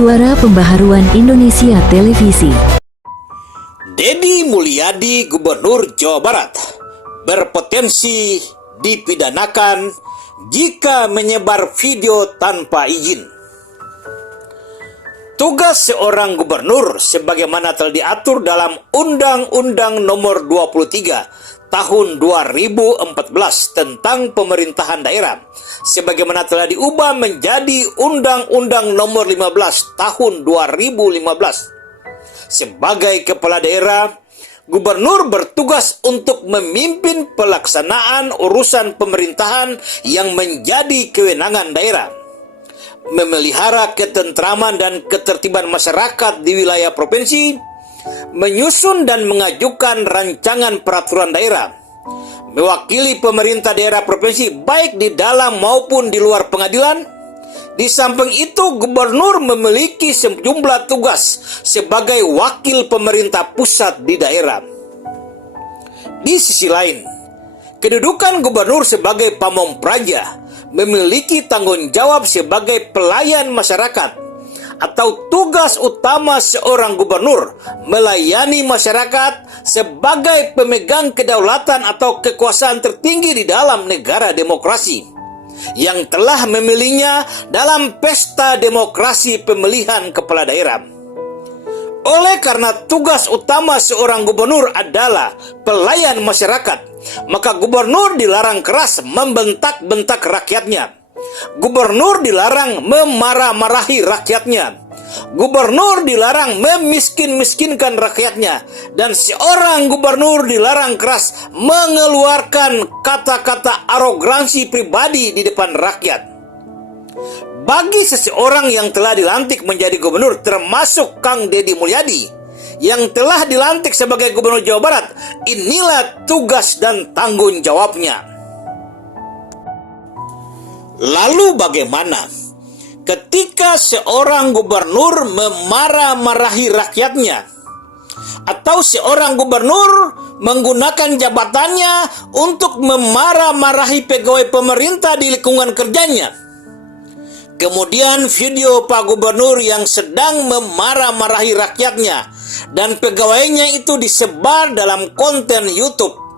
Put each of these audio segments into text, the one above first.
Suara Pembaharuan Indonesia Televisi. Deddy Mulyadi, Gubernur Jawa Barat, berpotensi dipidanakan jika menyebar video tanpa izin. Tugas seorang gubernur sebagaimana telah diatur dalam Undang-Undang Nomor 23 Tahun 2014 tentang pemerintahan daerah, sebagaimana telah diubah menjadi Undang-Undang Nomor 15 Tahun 2015. Sebagai kepala daerah, gubernur bertugas untuk memimpin pelaksanaan urusan pemerintahan yang menjadi kewenangan daerah, memelihara ketentraman dan ketertiban masyarakat di wilayah provinsi, menyusun dan mengajukan rancangan peraturan daerah, mewakili pemerintah daerah provinsi baik di dalam maupun di luar pengadilan. Di samping itu, gubernur memiliki sejumlah tugas sebagai wakil pemerintah pusat di daerah. Di sisi lain, kedudukan gubernur sebagai pamong praja memiliki tanggung jawab sebagai pelayan masyarakat, atau tugas utama seorang gubernur melayani masyarakat sebagai pemegang kedaulatan atau kekuasaan tertinggi di dalam negara demokrasi yang telah memilihnya dalam pesta demokrasi pemilihan kepala daerah. Oleh karena tugas utama seorang gubernur adalah pelayan masyarakat, maka gubernur dilarang keras membentak-bentak rakyatnya. Gubernur dilarang memarah-marahi rakyatnya. Gubernur dilarang memiskin-miskinkan rakyatnya. Dan seorang gubernur dilarang keras mengeluarkan kata-kata arogansi pribadi di depan rakyat. Bagi seseorang yang telah dilantik menjadi gubernur, termasuk Kang Deddy Mulyadi yang telah dilantik sebagai gubernur Jawa Barat, inilah tugas dan tanggung jawabnya. Lalu bagaimana ketika seorang gubernur memarah-marahi rakyatnya, atau seorang gubernur menggunakan jabatannya untuk memarah-marahi pegawai pemerintah di lingkungan kerjanya? Kemudian video Pak Gubernur yang sedang memarah-marahi rakyatnya dan pegawainya itu disebar dalam konten YouTube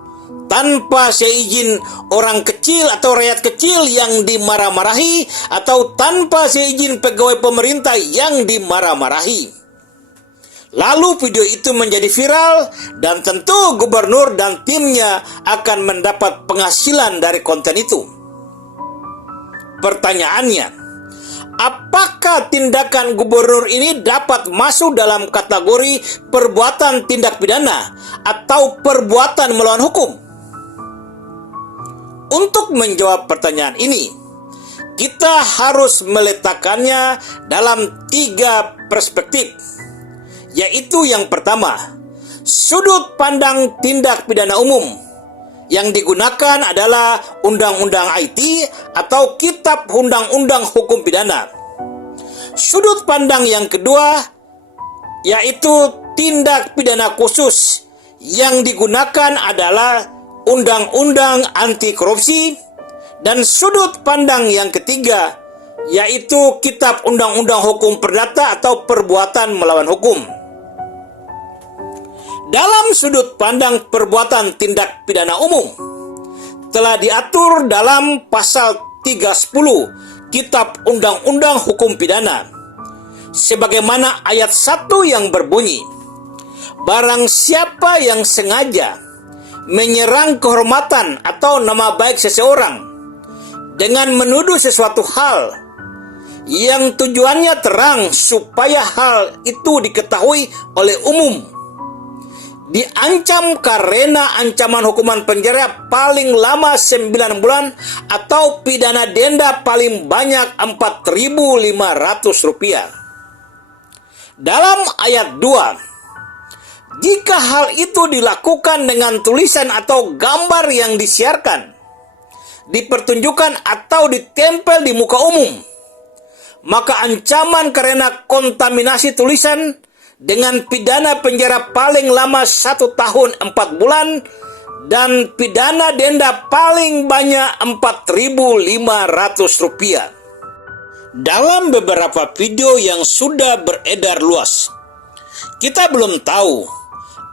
tanpa seizin orang kecil atau rakyat kecil yang dimarah-marahi, atau tanpa seizin pegawai pemerintah yang dimarah-marahi. Lalu video itu menjadi viral dan tentu gubernur dan timnya akan mendapat penghasilan dari konten itu. Pertanyaannya, apakah tindakan gubernur ini dapat masuk dalam kategori perbuatan tindak pidana atau perbuatan melawan hukum? Untuk menjawab pertanyaan ini, kita harus meletakkannya dalam 3 perspektif, yaitu yang pertama, sudut pandang tindak pidana umum. Yang digunakan adalah Undang-Undang IT atau Kitab Undang-Undang Hukum Pidana. Sudut pandang yang kedua yaitu tindak pidana khusus, yang digunakan adalah Undang-Undang Anti Korupsi. Dan sudut pandang yang ketiga yaitu Kitab Undang-Undang Hukum Perdata atau Perbuatan Melawan Hukum. Dalam sudut pandang perbuatan tindak pidana umum, telah diatur dalam pasal 310 Kitab Undang-Undang Hukum Pidana, sebagaimana ayat 1 yang berbunyi, barang siapa yang sengaja menyerang kehormatan atau nama baik seseorang dengan menuduh sesuatu hal yang tujuannya terang supaya hal itu diketahui oleh umum, diancam karena ancaman hukuman penjara paling lama 9 bulan atau pidana denda paling banyak Rp4.500. Dalam ayat 2, jika hal itu dilakukan dengan tulisan atau gambar yang disiarkan, dipertunjukkan atau ditempel di muka umum, maka ancaman karena kontaminasi tulisan dengan pidana penjara paling lama 1 tahun 4 bulan dan pidana denda paling banyak Rp4.500. dalam beberapa video yang sudah beredar luas. Kita belum tahu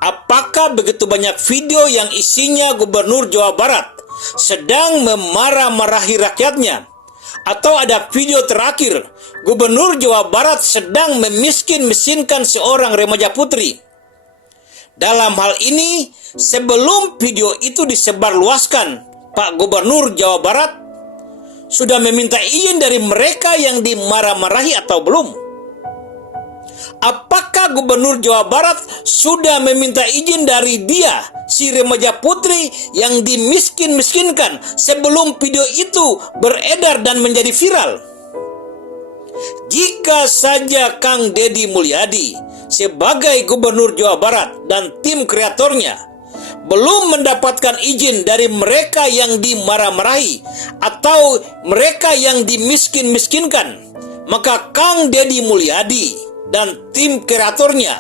apakah begitu banyak video yang isinya Gubernur Jawa Barat sedang memarah-marahi rakyatnya, atau ada video terakhir Gubernur Jawa Barat sedang memiskin-miskinkan seorang remaja putri. Dalam hal ini, sebelum video itu disebarluaskan, Pak Gubernur Jawa Barat sudah meminta izin dari mereka yang dimarah-marahi atau belum? Apakah Gubernur Jawa Barat sudah meminta izin dari dia, si remaja putri yang dimiskin-miskinkan, sebelum video itu beredar dan menjadi viral? Jika saja Kang Deddy Mulyadi sebagai Gubernur Jawa Barat dan tim kreatornya belum mendapatkan izin dari mereka yang dimarah-marahi atau mereka yang dimiskin-miskinkan, maka Kang Deddy Mulyadi dan tim kreatornya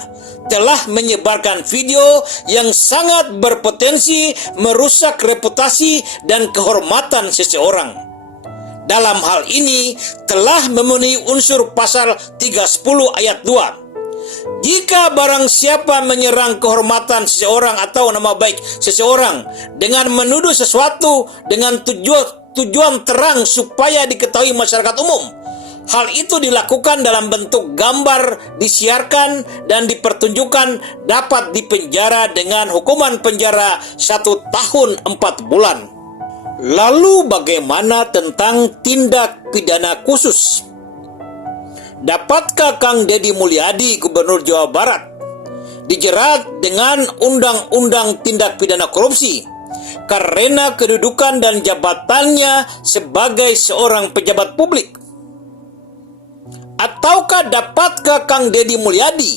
telah menyebarkan video yang sangat berpotensi merusak reputasi dan kehormatan seseorang. Dalam hal ini telah memenuhi unsur pasal 310 ayat 2. Jika barang siapa menyerang kehormatan seseorang atau nama baik seseorang dengan menuduh sesuatu dengan tujuan terang supaya diketahui masyarakat umum, hal itu dilakukan dalam bentuk gambar, disiarkan, dan dipertunjukkan, dapat dipenjara dengan hukuman penjara 1 tahun 4 bulan. Lalu bagaimana tentang tindak pidana khusus? Dapatkah Kang Deddy Mulyadi, Gubernur Jawa Barat, dijerat dengan Undang-Undang Tindak Pidana Korupsi karena kedudukan dan jabatannya sebagai seorang pejabat publik? Ataukah dapatkah Kang Deddy Mulyadi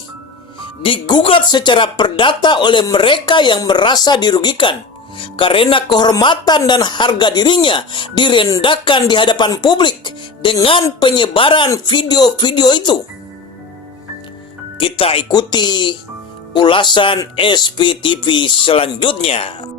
digugat secara perdata oleh mereka yang merasa dirugikan karena kehormatan dan harga dirinya direndahkan di hadapan publik dengan penyebaran video-video itu? Kita ikuti ulasan SPTV selanjutnya.